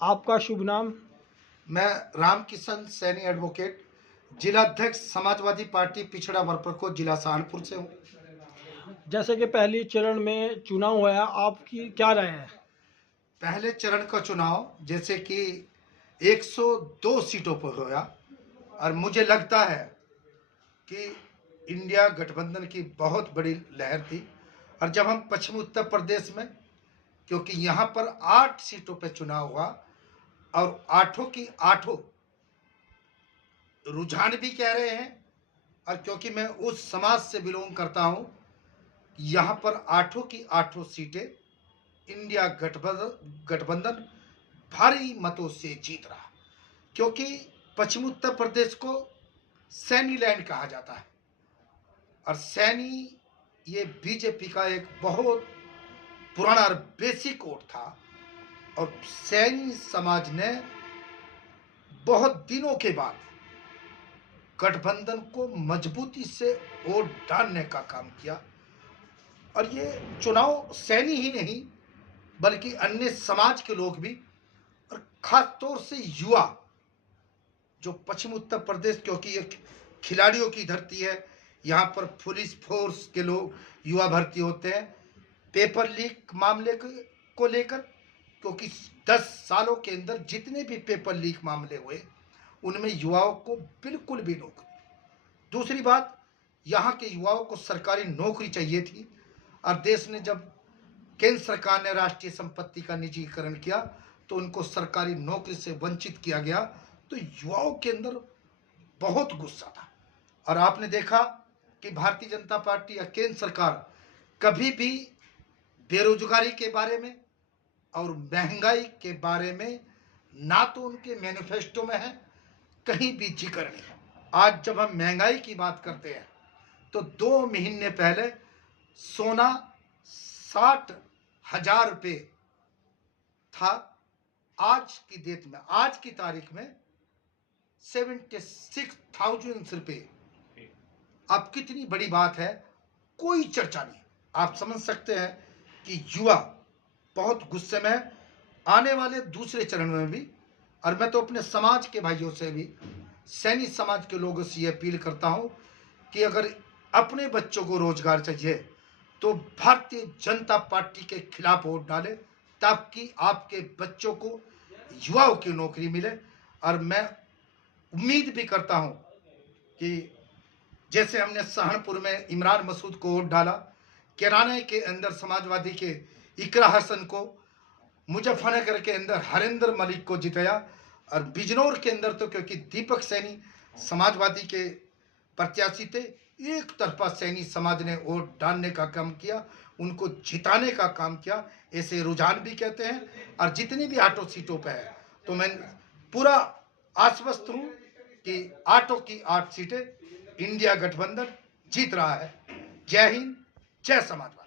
आपका शुभ नाम? मैं रामकिशन सैनी एडवोकेट, जिलाध्यक्ष समाजवादी पार्टी पिछड़ा वर्ग प्रकोष्ठ, जिला सहारनपुर से हूँ। जैसे कि पहली चरण में चुनाव हुआ है, आपकी क्या राय है? पहले चरण का चुनाव जैसे कि 102 सीटों पर होया और मुझे लगता है कि इंडिया गठबंधन की बहुत बड़ी लहर थी। और जब हम पश्चिम उत्तर प्रदेश में, क्योंकि यहाँ पर 8 सीटों पर चुनाव हुआ और आठों की आठों रुझान भी कह रहे हैं, और क्योंकि मैं उस समाज से बिलोंग करता हूँ, यहाँ पर आठों की आठों सीटें इंडिया गठबंधन भारी मतों से जीत रहा। क्योंकि पश्चिम उत्तर प्रदेश को सैनी लैंड कहा जाता है और सैनी ये बीजेपी का एक बहुत पुराना और बेसिक वोट था, और सैनी समाज ने बहुत दिनों के बाद गठबंधन को मजबूती से वोट डालने का काम किया। और ये चुनाव सैनी ही नहीं बल्कि अन्य समाज के लोग भी, और खास तौर से युवा, जो पश्चिम उत्तर प्रदेश, क्योंकि ये खिलाड़ियों की धरती है, यहाँ पर पुलिस फोर्स के लोग युवा भर्ती होते हैं। पेपर लीक मामले को लेकर, क्योंकि 10 सालों के अंदर जितने भी पेपर लीक मामले हुए उनमें युवाओं को बिल्कुल भी नौकरी। दूसरी बात, यहाँ के युवाओं को सरकारी नौकरी चाहिए थी, और देश ने जब केंद्र सरकार ने राष्ट्रीय संपत्ति का निजीकरण किया तो उनको सरकारी नौकरी से वंचित किया गया। तो युवाओं के अंदर बहुत गुस्सा था। और आपने देखा कि भारतीय जनता पार्टी या केंद्र सरकार कभी भी बेरोजगारी के बारे में और महंगाई के बारे में ना तो उनके मैनिफेस्टो में है, कहीं भी जिक्र नहीं। आज जब हम महंगाई की बात करते हैं तो 2 महीने पहले सोना 60,000 रुपये था, आज की डेट में, आज की तारीख में 76,000 रुपये। अब कितनी बड़ी बात है, कोई चर्चा नहीं। आप समझ सकते हैं कि युवा बहुत गुस्से में है। आने वाले दूसरे चरण में भी, और मैं तो अपने समाज के भाइयों से भी, सैनी समाज के लोगों से ये अपील करता हूं कि अगर अपने बच्चों को रोजगार चाहिए तो भारतीय जनता पार्टी के खिलाफ वोट डालें, ताकि आपके बच्चों को, युवाओं की नौकरी मिले। और मैं उम्मीद भी करता हूं कि जैसे हमने सहारनपुर में इमरान मसूद को वोट डाला, किराने के अंदर समाजवादी के इकरा हसन को, मुजफ्फरनगर के अंदर हरिंदर मलिक को जिताया, और बिजनौर के अंदर तो क्योंकि दीपक सैनी समाजवादी के प्रत्याशी थे, एक तरफा सैनी समाज ने वोट डालने का काम किया, उनको जिताने का काम किया। ऐसे रुझान भी कहते हैं। और जितनी भी 8 सीटों पर है तो मैं पूरा आश्वस्त हूं कि 8 की 8 सीटें इंडिया गठबंधन जीत रहा है। जय हिंद, जय समाजवादी।